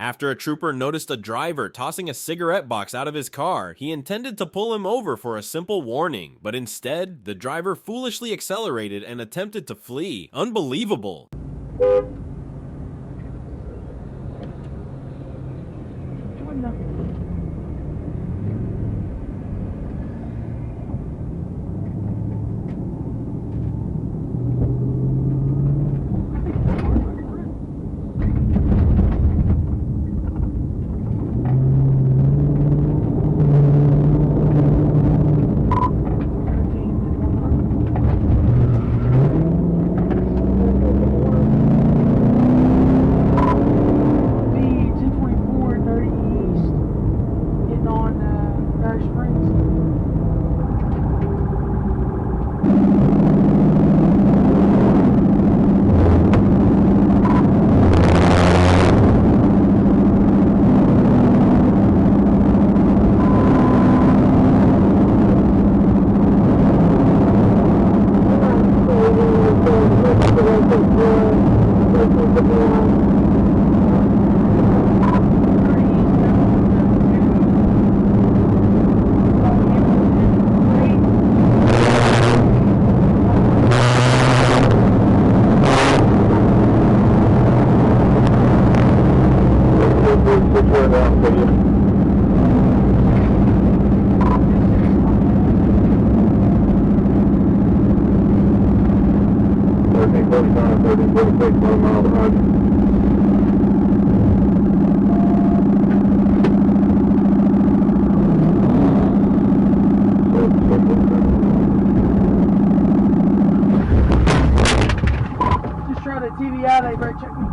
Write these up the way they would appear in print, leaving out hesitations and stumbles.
After a trooper noticed a driver tossing a cigarette box out of his car, he intended to pull him over for a simple warning, but instead, the driver foolishly accelerated and attempted to flee. Unbelievable! Just try the TV out, they better check me.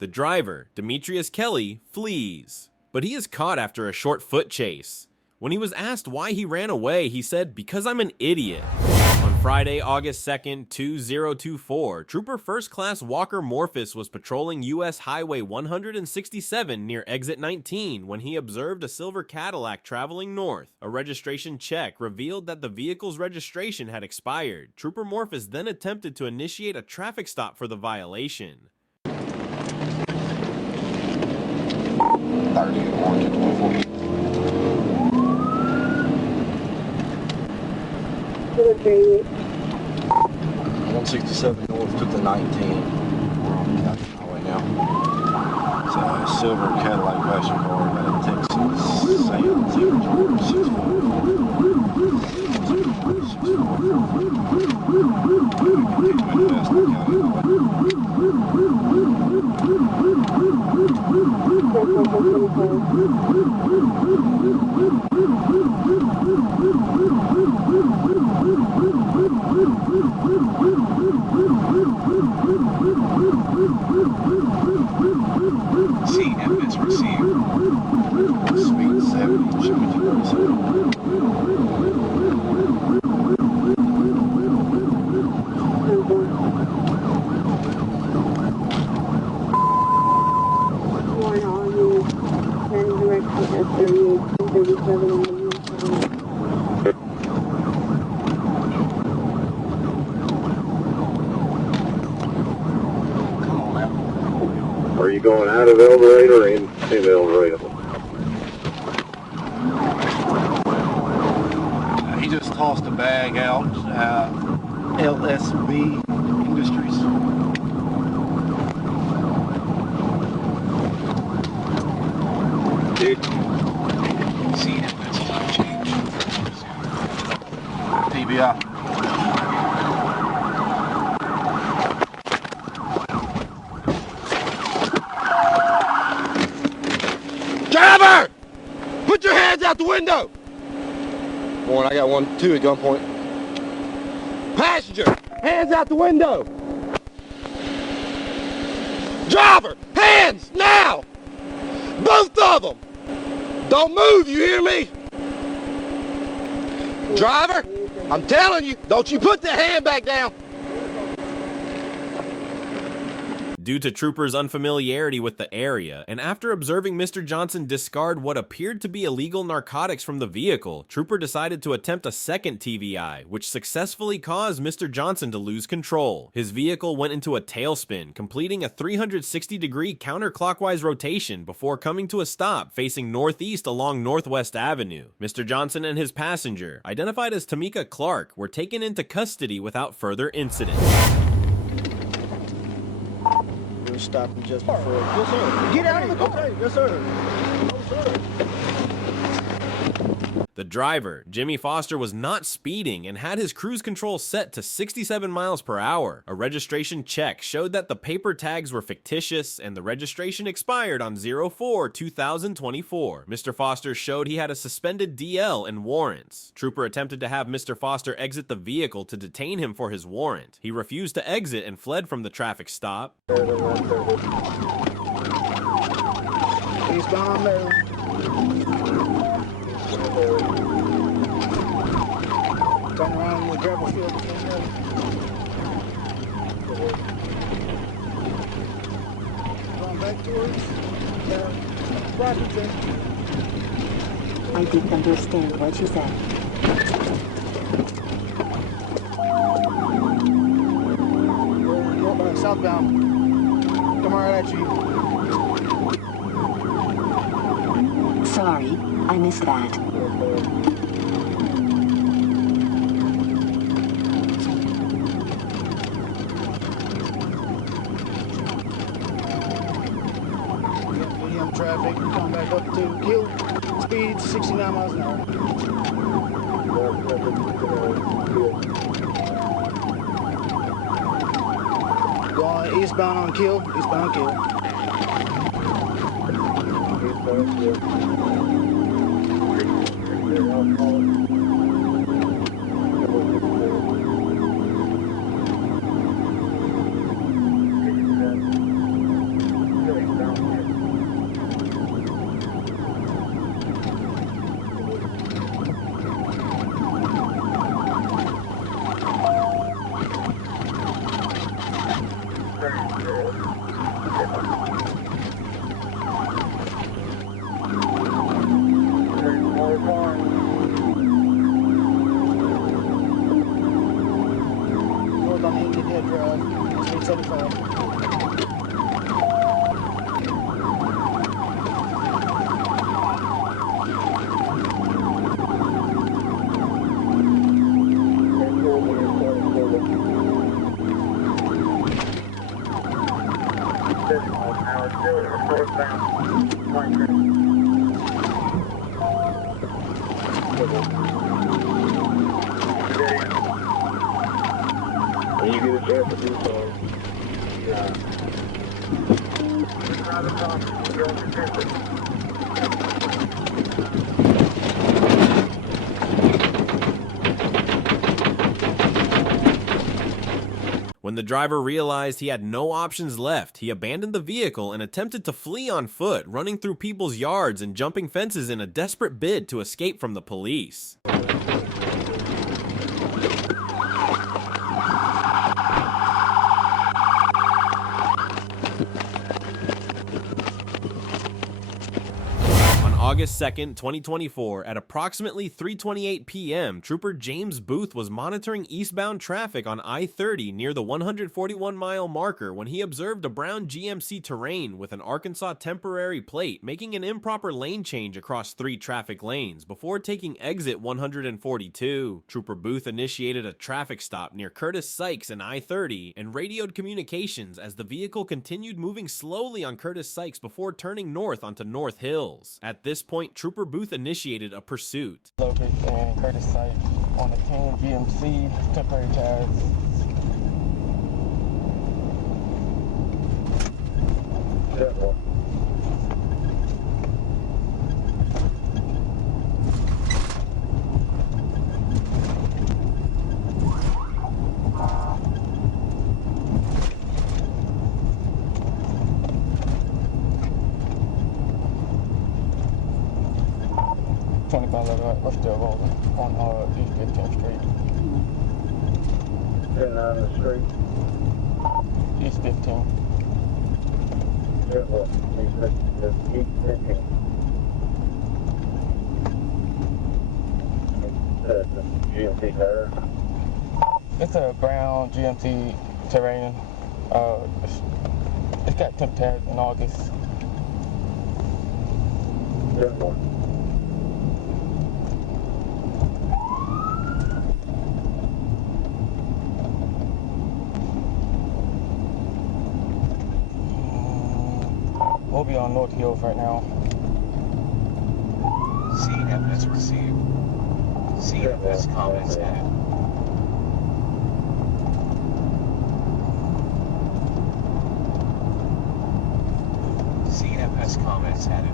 The driver, Demetrius Kelly, flees, but he is caught after a short foot chase. When he was asked why he ran away, he said, "Because I'm an idiot." On Friday, August 2nd, 2024, Trooper First Class Walker Morphus was patrolling US Highway 167 near Exit 19 when he observed a silver Cadillac traveling north. A registration check revealed that the vehicle's registration had expired. Trooper Morphus then attempted to initiate a traffic stop for the violation. 30 orange 24. 167 north to the 19. We're on County Highway now. It's a silver Cadillac passion car out of Texas. Same 64. See evidence received. Speed 70, Jimmy 37. Are you going out of El Dorado or in El Dorado? He just tossed a bag out, LSB Industries. Dude. See it, that's not change. PBI. Driver! Put your hands out the window! One, I got 1, 2 at gunpoint. Passenger, hands out the window! Driver, hands, now! Both of them! Don't move, you hear me? Driver, I'm telling you, don't you put the hand back down. Due to Trooper's unfamiliarity with the area, and after observing Mr. Johnson discard what appeared to be illegal narcotics from the vehicle, Trooper decided to attempt a second TVI, which successfully caused Mr. Johnson to lose control. His vehicle went into a tailspin, completing a 360-degree counterclockwise rotation before coming to a stop facing northeast along Northwest Avenue. Mr. Johnson and his passenger, identified as Tamika Clark, were taken into custody without further incident. Stopping just before. Yes, sir. Get out of the car. Okay. Yes, sir. No, sir. The driver, Jimmy Foster, was not speeding and had his cruise control set to 67 miles per hour. A registration check showed that the paper tags were fictitious and the registration expired on 04/2024. Mr. Foster showed he had a suspended DL and warrants. Trooper attempted to have Mr. Foster exit the vehicle to detain him for his warrant. He refused to exit and fled from the traffic stop. Eastbound Maryland. Turn around in the gravel field. Going back towards Washington. I didn't understand what you said. Southbound. Come right at you. Sorry, I missed that. Medium traffic, come back up to Hill. Speed 69 miles an hour. Going eastbound on Kill. Eastbound Kill. North on Indian Head Drive, 875. When you get a chance to do so, When the driver realized he had no options left, he abandoned the vehicle and attempted to flee on foot, running through people's yards and jumping fences in a desperate bid to escape from the police. August 2nd, 2024, at approximately 3:28 p.m., Trooper James Booth was monitoring eastbound traffic on I-30 near the 141-mile marker when he observed a brown GMC Terrain with an Arkansas temporary plate making an improper lane change across 3 traffic lanes before taking exit 142. Trooper Booth initiated a traffic stop near Curtis Sykes and I-30 and radioed communications as the vehicle continued moving slowly on Curtis Sykes before turning north onto North Hills. At this point, Trooper Booth initiated a pursuit. Located in Curtis site on the 10 GMC temporary tires. 25 level, we're still rolling on East 15th Street. 10 on the street. East 15. Careful. East 15. GMT tire. It's a brown GMT Terrain. It's got temp tag in August. Careful. We'll be on North Hills right now. CFS received. CFS comments added. CFS comments added.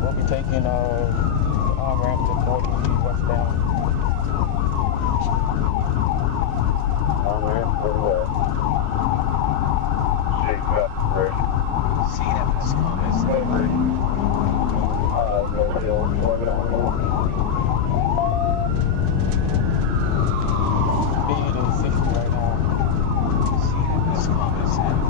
We'll be taking the on-ramp to 40 westbound. On-ramp for what? Shake up, right? CFS comments added. Speed is 60 right now. CFS comments added.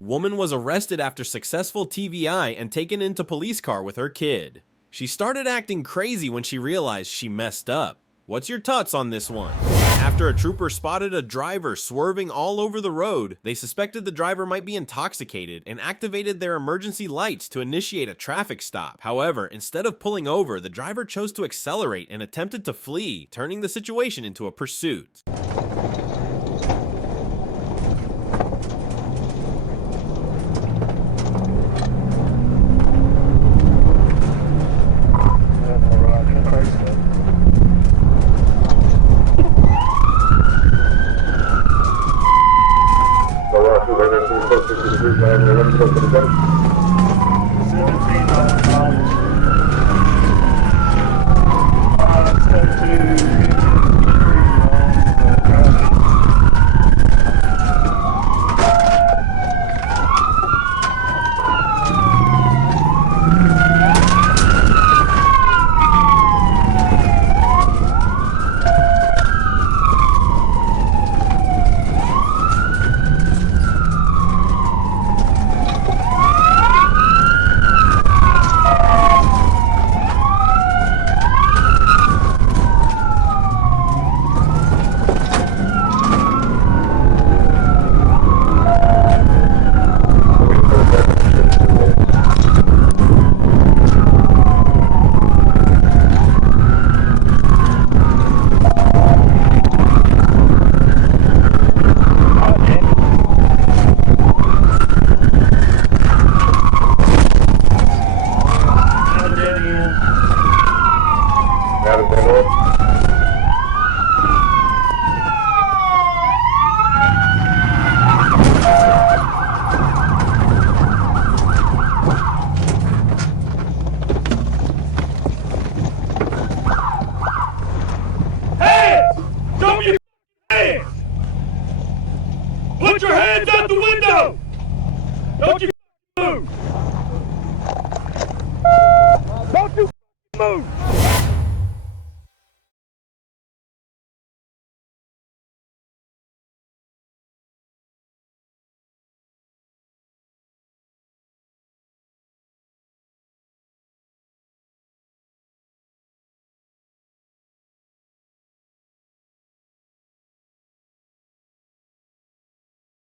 Woman was arrested after successful TVI and taken into police car with her kid. She started acting crazy when she realized she messed up. What's your thoughts on this one? After a trooper spotted a driver swerving all over the road, they suspected the driver might be intoxicated and activated their emergency lights to initiate a traffic stop. However, instead of pulling over, the driver chose to accelerate and attempted to flee, turning the situation into a pursuit. move!